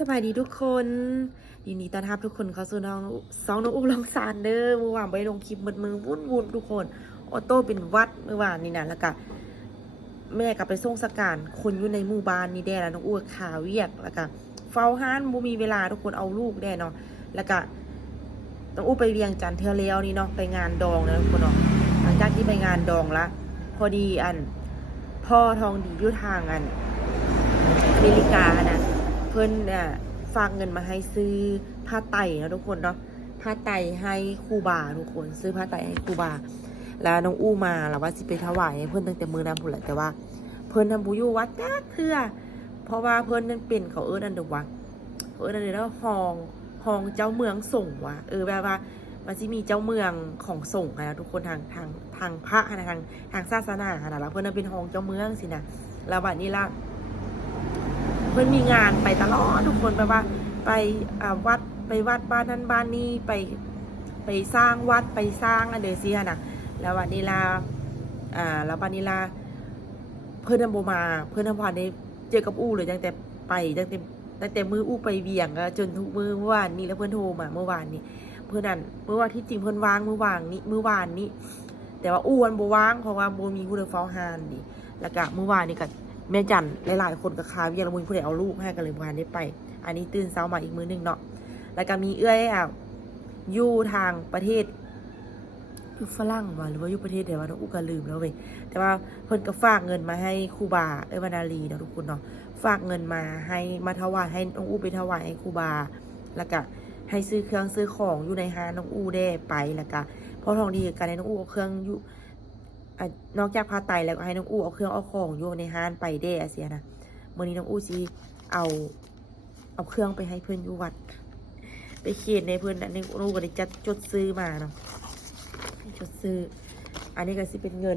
สบายดีทุกคนยินดีต้อนรับทุกคนเข้าสู่น้องอุ้งลองซานเด้อเมื่อวานไปลงคลิปมือวุ่นทุกคนออโต้เป็นวัดเมื่อวานนี่นะแล้วก็แม่กลับไปส่งสการคนอยู่ในหมู่บ้านนี่แด่แล้วน้องอุ้งขาเวียกแล้วก็เฝ้าห้านบ่มีเวลาทุกคนเอาลูกแด่เนาะแล้วก็น้องอุ้งไปเวียงจันทร์เทื่อแล้วนี่เนาะไปงานดองนะทุกคนเนาะหลังจากที่ไปงานดองละพอดีพ่อทองดีอยู่ทางอเมริกานะเพื่อนฝากเงินมาให้ซื้อผ้าไตนะทุกคนเนาะผ้าไตให้ครูบาทุกคนซื้อผ้าไตให้ครูบาแล้วน้องอู้มาแล้วว่าสิไปถวายให้เพื่อนตั้งแต่มือนั้นพุ่นแหละแต่ว่าเพื่อนทำบุญอยู่วัดจ้าเถื่อเพราะว่าเพื่อนนั่นเป็นเขาอันเดียววะเขาอันเดียวแล้วฮองเจ้าเมืองส่งวะแบบว่ามันจะมีเจ้าเมืองของส่งนะทุกคนทางพระนะทางศาสนานะแล้วเพื่อนนั่นเป็นฮองเจ้าเมืองสินะแล้วบัดนี้ละเพื่อนมีงานไปตลอดทุกคนแบบว่าไปวัดบ้านนั้นบ้านนี้ไปสร้างวัดไปสร้างอันเดอร์เซียนะแล้ววันนี้ละแล้ววันนี้ละเพื่อนทำโบมาเพื่อนทำผ่านได้เจอกับอู้เลยตั้งแต่มืออู้ไปเวียงจนทุกมือเมื่อวานนี้แล้วเพื่อนโทรมาเมื่อวานนี้เพื่อนนั่นเมื่อวานที่จริงเพื่อนวางเมื่อวานนี้แต่ว่าอู้วันโบว่างเพราะว่าโบมีผู้เดินเฝ้าฮานดิแล้วก็เมื่อวานนี้กับแม่จันหลายๆคนกับคาเวียงละมุนผู้ใดเอาลูกให้กันเลยเมื่อวานได้ไปอันนี้ตื่นเช้ามาอีกมื้อนึงเนาะแล้วก็มีเอื้อยอยู่ทางประเทศอยู่ฝรั่งวะหรือว่าอยู่ประเทศเดี๋ยวว่าน้องอู้ก็ลืมแล้วเว้ยแต่ว่าเพิ่นก็ฝากเงินมาให้ครูบาวรรณาลีเนาะทุกคนเนาะฝากเงินมาให้มาถวายให้น้องอู้ไปถวายให้ครูบาแล้วก็ให้ซื้อเครื่องซื้อของอยู่ในห้างน้องอู้ได้ไปแล้วก็พอทองดีกันให้น้องอู้เอาเครื่องอยู่นอกจากพาไตแล้วก็ให้น้องอู้เอาเครื่องเอาของอยู่ในห้างไปได้เสียนะมื้อนี้น้องอู้สิเอาเครื่องไปให้เพื่อนอยู่วัดไปเขียนในเพื่อนในน้องอู้ก็ได้จัดจดซื้อมาเนาะจดซื้ออันนี้ก็สิเป็นเงิ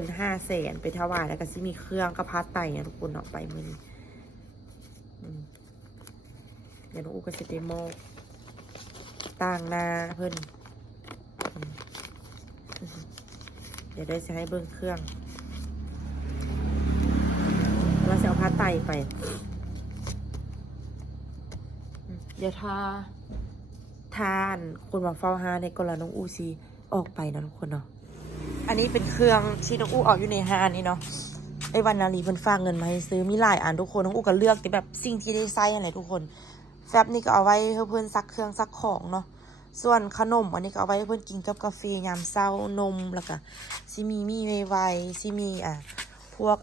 น500,000ไปถวายแล้วก็สิมีเครื่องกระพาไตนะทุกคนเนาะไปมื้อนี้เดี๋ยวน้องอู้ก็สิได้มอบต่างนาเพิ่นเดี๋ยวได้จะให้เบิ่งเครื่องว่าจะเอาผ้าไตไปเดี๋ยวทานคนมาเฝ้าหาในกรณีน้องอูซีออกไปนะทุกคนเนาะอันนี้เป็นเครื่องที่น้องอูออกอยู่ในฮานนี่เนาะไอ้วรรณาลีเพิ่นฝากเงินมาให้ซื้อมีหลายอันทุกคนน้องอูก็เลือกที่แบบสิ่งที่ได้ใช้อะไรทุกคนแฟบนี่ก็เอาไว้เพื่อนซักเครื่องซักของเนาะส่วนขนมอันนี้ก็เอาไว้เพื่อนกินกับกาแฟยามเช้านมแล้วก็ซิมีไวซิมีพวก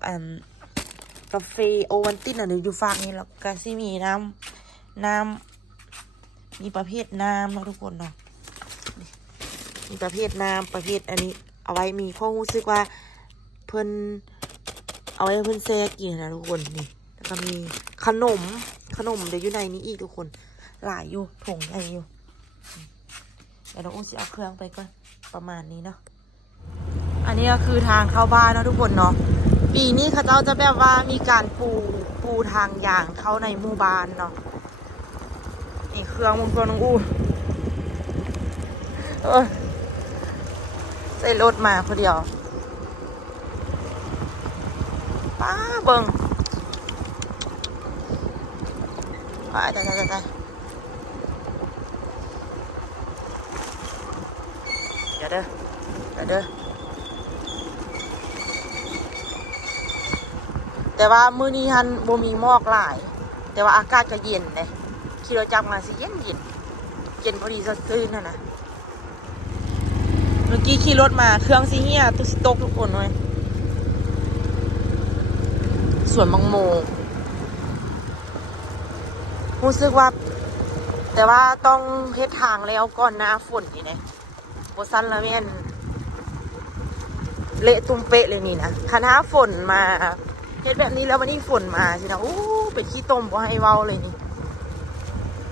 กาแฟโอวัลตินอะไรอยู่ฝากนี่แล้วก็ซิมีน้ำมีประเภทน้ำเนาะทุกคนเนาะมีประเภทน้ำประเภทอันนี้เอาไว้มีข้อรู้สึกว่าเพื่อนเอาไว้เพื่อนแซ่กินนะทุกคนนี่แล้วก็มีขนมเดี๋ยวอยู่ในนี้อีกทุกคนหลายอยู่ถุงใหญ่อยู่เดี๋ยวน้องอุ้งสิเอาเครื่องไปก่อนประมาณนี้เนาะอันนี้ก็คือทางเข้าบ้านเนาะทุกคนเนาะปีนี้เขาเจ้าจะแบบว่ามีการปูทางยางเข้าในหมู่บ้านเนาะนี่เครื่องมุงตัวน้องอู้ใส่รถมาคนเดียวป้าเบิ่งป้าตายเดี๋ยวเด้อแต่ว่ามื้อนี้ฮันบ่มีหมอกหลายแต่ว่าอากาศก็เย็นเลยขี่รถจักรมาสิเย็นพอดีสดชื่นนะเมื่อกี้ขี่รถมาเครื่องสิเฮียตุสิตกทุกคนเลยสวนบางโมรู้สึกว่าแต่ว่าต้องเฮ็ดทางแล้วก่อนหน้าฝนนี่นะโบซันละแม่นเละตุ้มเป๊ะเลยนี่นะคณะฝนมาเฮ็ดแบบนี้แล้ววันนี้ฝนมาสินะโอ้เป็นขี้ต้มบ่ให้เว้าเลยนี่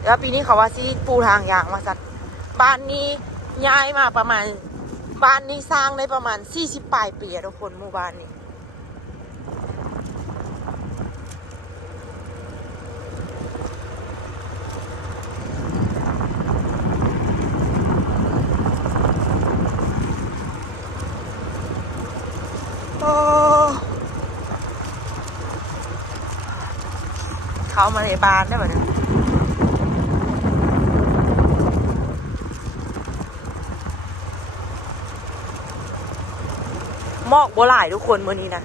แล้วปีนี้เขาว่าสิปูทางยางมาสัตว์บ้านนี้ย้ายมาประมาณบ้านนี้สร้างได้ประมาณ40 ปลายปีทุกคนหมู่บ้านนี้ เขามาในบ้านได้แบบนี้หมอกบ่หลายทุกคนมื้อนี้นะ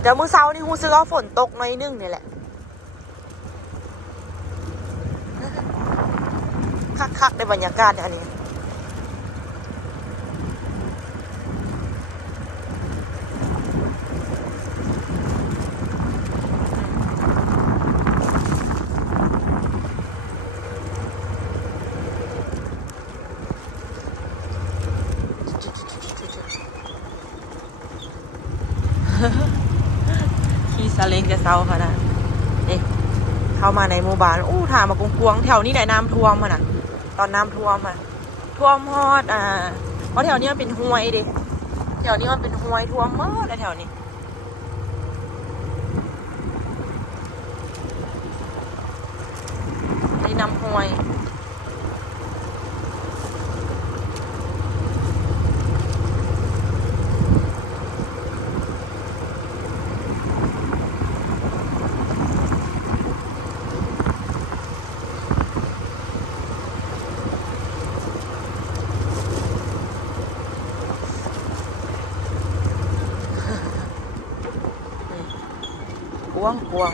เดี๋ยวมื้อเช้านี่ฮู้สึกว่าฝนตกหน่อยนึงนี่แหละคักๆในบรรยากาศอันนี้ขี่ซาเล้งจะเศร้าค่ะนะนี่เข้ามาในหมู่บ้านถามมากวงๆแถวนี้ไหนน้ำท่วมอ่ะนะตอนน้ำท่วมอ่ะท่วมฮอดเพราะแถวนี้มันเป็นห้วยดิแถวนี้มันเป็นห้วยท่วมเมื่อแถวนี้ในน้ำห้วยกวง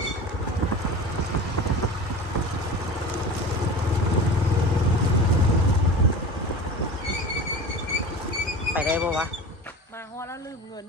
ไปได้บ่วะมาฮอดแล้วลืมเงิน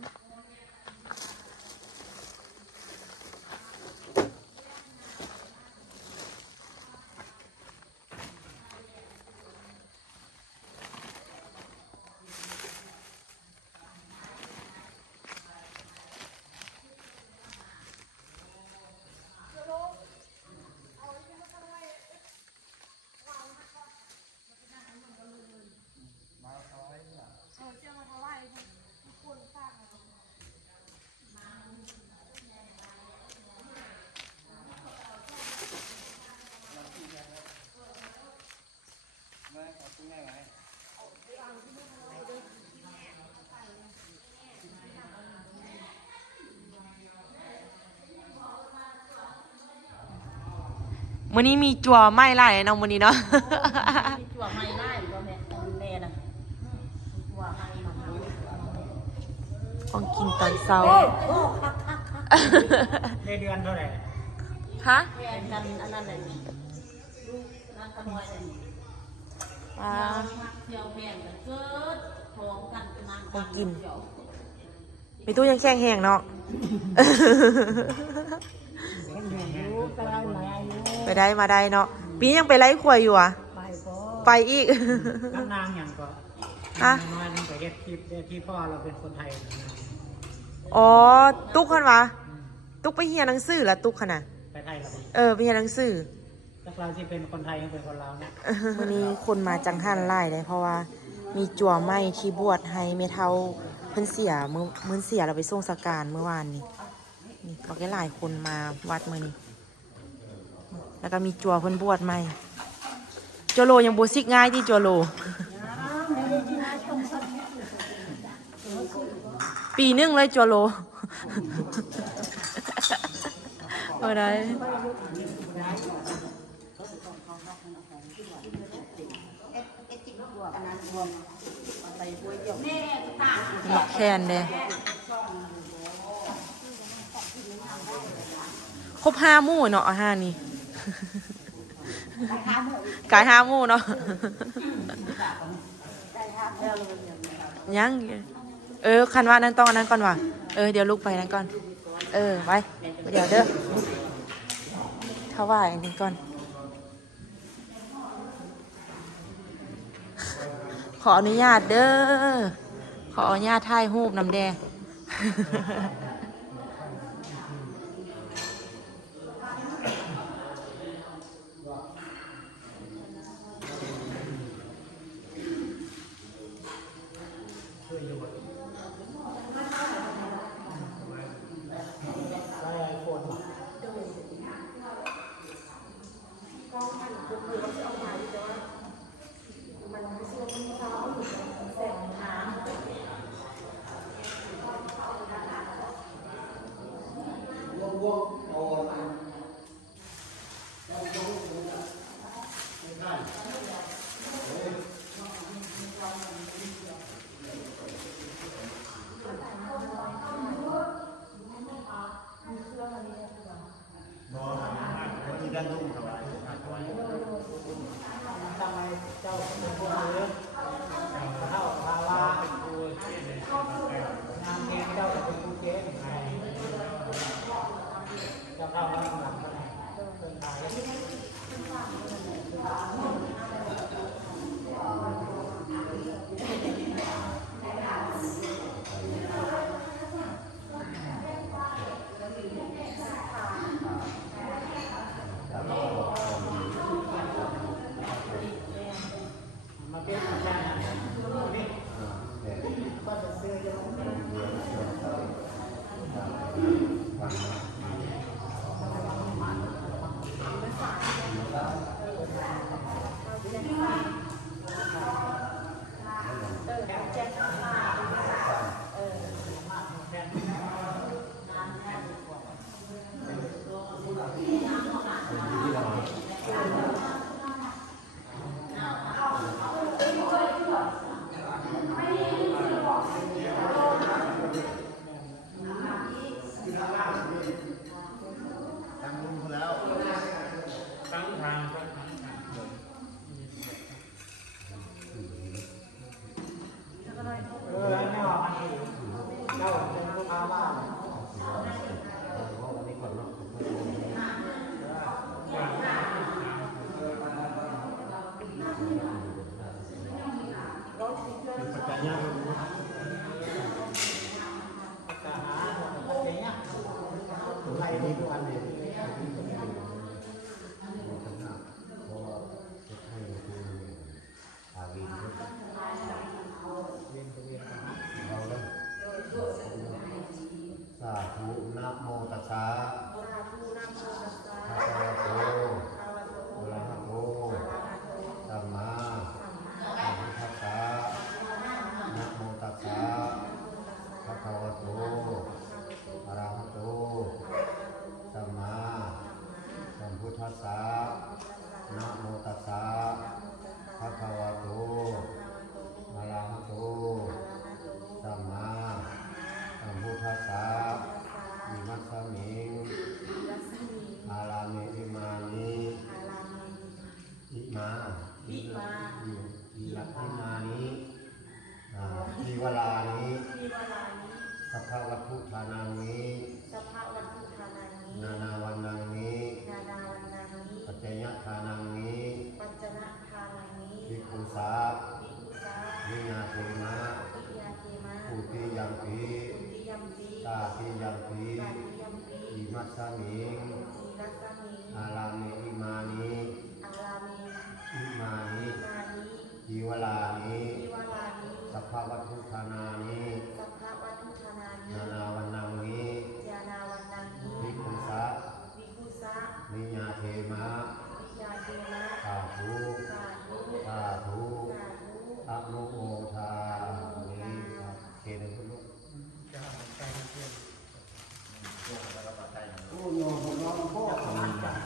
มื้อนี้มีจั่วไม้ไล่เนาะมื้อนี้เนาะมีจั่วไม้ไล่ก็แม่นะจั่วไม้มันต้องกินตอนเช้าในเดือนเท่าไหร่ฮะแข่งกันอันนั้นเลยลูกนั่นขโมยเลยเที่ยวแข่งกันเกิดพร้อมกันนั่งต้องกินมีตู้ยังแข็งแห้งเนาะไปได้มาได้เนาะปียังไปไล่ขวายอยู่อ่ะไปอีกน้ำนางอย่างก็ฮะน้อยนึงไปเฮ็ดคลิปที่พ่อเราเป็นคนไทยอ๋อตุ๊กคันวะตุ๊กไปเฮียนหนังสือละตุ๊กขนาดไปไทยไปเฮียนหนังสือถ้าเราที่เป็นคนไทยยังเป็นคนลาวนะวันนี้คนมาจังหันไล่เลยเพราะว่ามีจั่วไม้ที่บวชให้เมเทาเพิ่นเสียมื้อเสียเราไปส่งสการเมื่อวานนี้นี่เขาก็หลายคนมาวัดมื้อนี้แล้วก็มีจั่วเพิ่นบวชใหม่จั่วโลยังบ่ซิกง่ายที่จั่วโลปีนึงเลยจั่วโลบ่ได้แคนเด้ครบ5 หมู่เนาะอาหารนี่กาย5 หมู่เนาะยังคันว่านั้นต้องอันนั้นก่อนว่ะเดี๋ยวลุกไปนั้นก่อนไปเดี๋ยวเด้อถวายอันนี้ก่อนขออนุญาตเด้อขออนุญาตถ่ายรูปน้ำแดง ที่ด้านลุ่มถวายถวาย ทำไมเจ้าเป็นคนเลี้ยงเท่าภาวะเป็นครูงานเองเจ้าเป็นครูเกณฑ์เจ้าเข้ามาหลังเป็นตาย มาเป็นอาจารย์นี่ก็จะซื้อเยอะตั้งลุ่มแล้ว ตั้งทางไม่ออกมาอีกเจ้าเป็นลูกค้าบ้าน ปัจจัยยาก ทหารอย่างเงี้ยใครมีทุกอันเนี่ยเรียนเรียนกัน สาธุนะโมตัสสะภะคะวะโตอะระหะโตสัมมาสัมพุทธัสสะนะโมตัสสะภะคะวะโตอะระหะโตสัมมาสัมพุทธัสสะนะโมตัสสะภะคะวะโตอะระหะโตสัมมาสัมพุทธัสสะอิมัสสมิงอารามิอิมานิอิมาอิลักอิมานิอิวลานิสัพพวัตถุทานังนินานาวันนังนิปัจจยทานังนิภิกขุสาวิญญาเทมะปุติยัมปีตาติยัมปีอิมัสสมิงอารามิอิมานิอิมานิอิวลานิสัพพวัตถุทานานินานาวันนังนิภิกขุสาวิญญาเทมะสาธุสาธุอนุโมทามิครับเกณฑ์คุณลูก จะหาใจเพื่อน โอ้โยมน้องพ่อทำงานกัน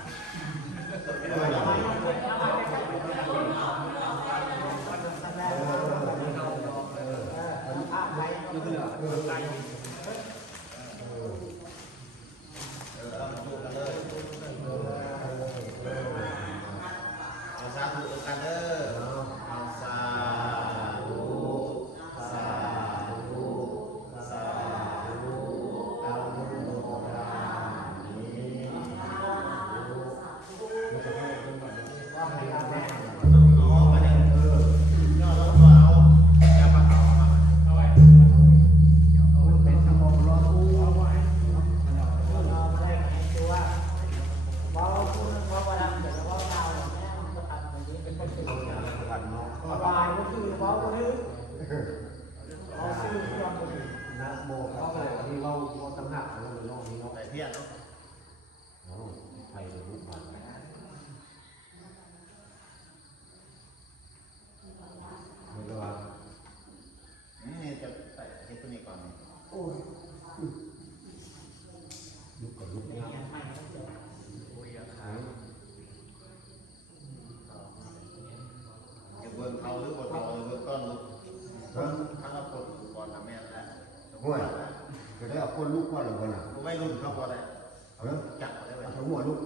เออจับเอาทั้งหัวลูก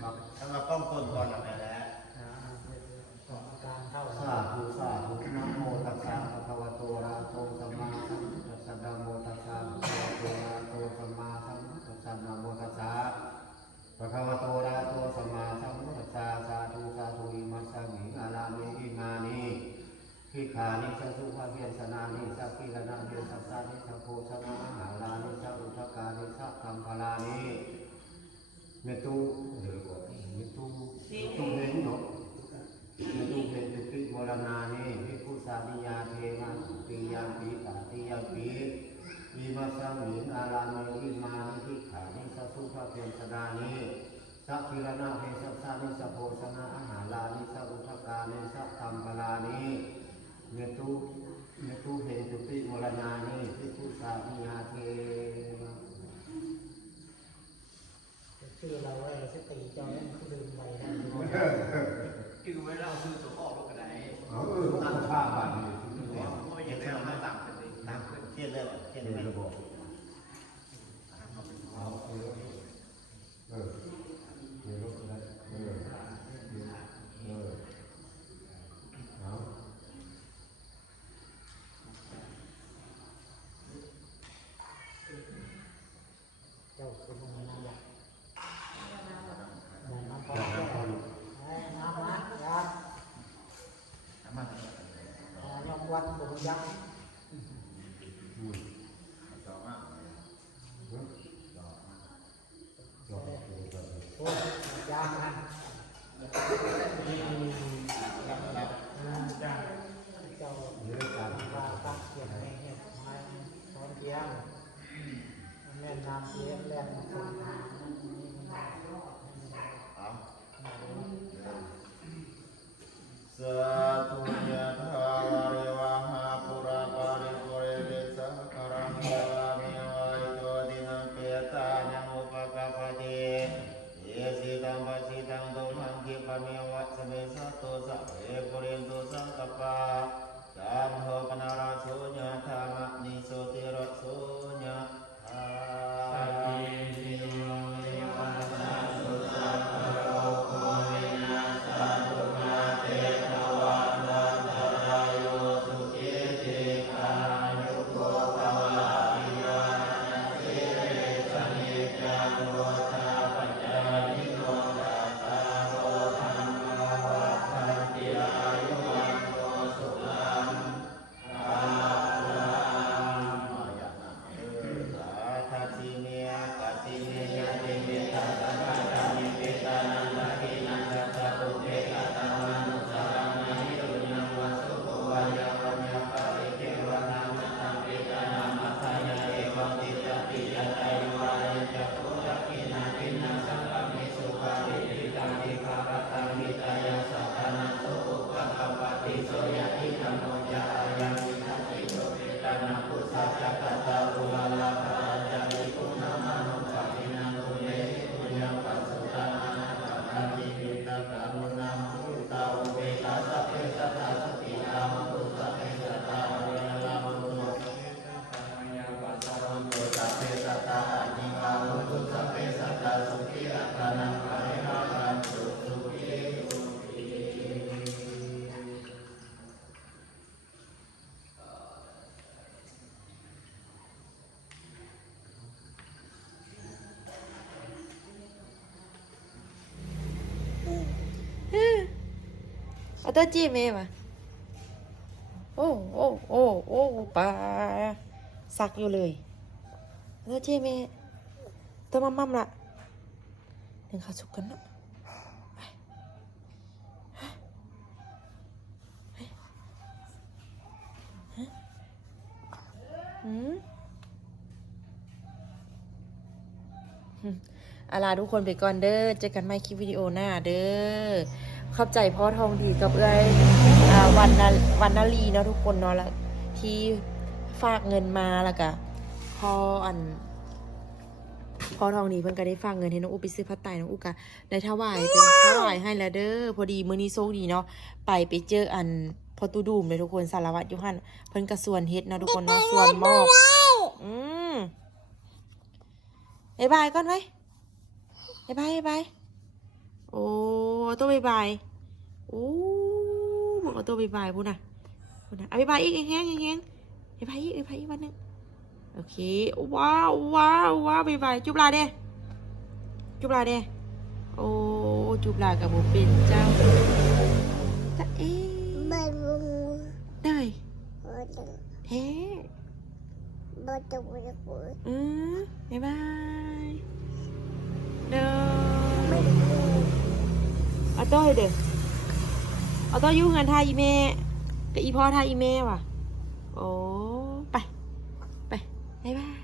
ครับ ถ้ามาป้องคนก่อนอะไรแล้ว ก่อนอาการเข้า สาธุสาธุนะโมตัสสะภะคะวะโตอะระหะโตสัมมาสัมพุทธัสสะนะโมตัสสะภะคะวะโตอะระหะโตสัมมาสัมพุทธัสสะนะโมตัสสะภะคะวะโตอะระหะโตสัมมาสัมพุทธัสสะสาธุสาธุอิมัสสมิอาลามิอิมานิทิฏฐานิสัสุภะเพียรสนานิสัพพิรณะเพียรสัสสานิสัพโพชนะอาหารานิสัพอุทกานิสัพธัมภลานิเมตุเดี๋ยวก่อนเมตุเห็นเนาะเมตุเห็นจุติมรณานิภิกขุสานิยาเทนะติยามปีปาติยามปีอิมัสสมิอาลามิอิมานิทิฏฐานิสัสุภะเพียรสนานิสัพพิรณะเพียรสัสสานิสัพโพชนะอาหารานิสัพอุทกานิสัพธัมภลานิเมตุเห็นจุติมรณานิภิกขุสานิยาเท ชื่อเราไว้สติเจ้าเนี่ยลืมไปนะ คือไว้เราซื้อตัวออกก็ได้ ตั้งค่าบ้านอยู่ที่นี่ เพราะอย่างนี้เราต่ำกันเลยต่ำขึ้นเครียดเลยเครียด เป็น เลย ระบบเอาเออเดี๋ยวรถนะเอา เจ้าเป็นคนนั้นแหละน้ำพอ เอาเอาลูก น้ำนะยาย่อมวัดบุญยัง โอ้ยยานะเจ้า เรื่องการ ตาตาเขียนให้เห็ดไม้ช้อนเทียมแม่น้ำเลี้ยงแรงคน สาธุยะถาวาริวหาปุราปาริปุเรวิสังขรังเทวามิวายโยตินังเปตานังอุปกปปติเยสิตังปัสสิตังตุหังคิปะเมวัสเมสัตโตสัพเพปุเรนตุสังกปปาจันโทปนาราโสยะธามะนิโสติระโสยะธาสัพพิติโยวิวัชชันตุสัพพะโรโควินาศตุมาเตภวัตวันตรายโยสุขิติกายุโกภวะปิยานาสิเรสนิจจังโวตาปัจจายิโนตัสสะโรธัมมาวัฏฏันติอายุวันโนสุขังภาลังมายานะสาทัสสิเมกัสสิเมยะติเมตตาสังฆามิปิตานันทกินันทตะตุเตกะตะมานุสารังนิรุญญังวัสสุโกวายะวัญญปะริเกวะนามัตตังปิตานามัสสายะเอวังติตติยะไตวายะจักขุจักขินาทินังสังฆมิสุภาริติตังติภารตังมิตายะสัทธานัสโสอุปกปปติโสยะทิธัมโมยะอายังวิทัติโยเปตานาปุสสะจักขตาอุลาลาภาจาริกุณามโนปะทินังตุเยตุยังปัสสุตานานาปัจจิปิตากามุนามุตตาอุเบกาสัพเพสัตตาสติตามปุสสะเพสัตตาอริยลามุโนสัพเพสัตตาอนิมามุตุสัพเพสัตตาสุขีอัตตานังปะริหารันตุสุขีสุขี เอาตัวจี้เมย์มาโอ้โอ้โอ้โอ้ปลาสักอยู่เลยเอาตัวจี้เมย์ตัวมั่มๆละหนึ่งข้าวสุกกันเนาะไปฮะเอาล่ะทุกคนไปก่อนเด้อเจอกันใหม่คลิปวิดีโอหน้าเด้อขอบใจพ่อทองดีกับเอ้ยวันนาลีเนาะทุกคนเนาะแล้วที่ฝากเงินมาแล้วก็พ่อทองดีเพิ่นก็ได้ฝากเงินให้น้องอุ๊ไปซื้อผ้าไตรน้องอุ๊ก็ได้ถวายเป็นถวายให้แล้วเด้อพอดีมื้อนี้โชคดีเนาะไปเจอพอตูดูมเลยทุกคนสารวัตรอยู่หั่นเพิ่นก็ส่วนเฮ็ดเนาะทุกคนเนาะส่วนหมอก บ๊ายบายก่อนไหมบ๊ายบายบ๊ายบายโอ้ตัวบ๊ายบายโอ้บอกเอาตัวบ๊ายบายพูดนะพูดนะเอาบ๊ายบายอีกแห้งๆแห้งๆบ๊ายบายอีกบ๊ายบายอีกวันหนึงโอเคว้าวว้าวว้าวบ๊ายบายจุ๊บลาเด้จุ๊บลาเด้โอ้จุ๊บลากับโมเป็นเจ้าจะเอ๊ะได้แท้บ๊ายบายเด้อเอาตัวให้เด้อเอาตัวอยู่งานทายอีเมกับอีพ่อทายอีเมว่ะโอ้ไปบ๊ายบาย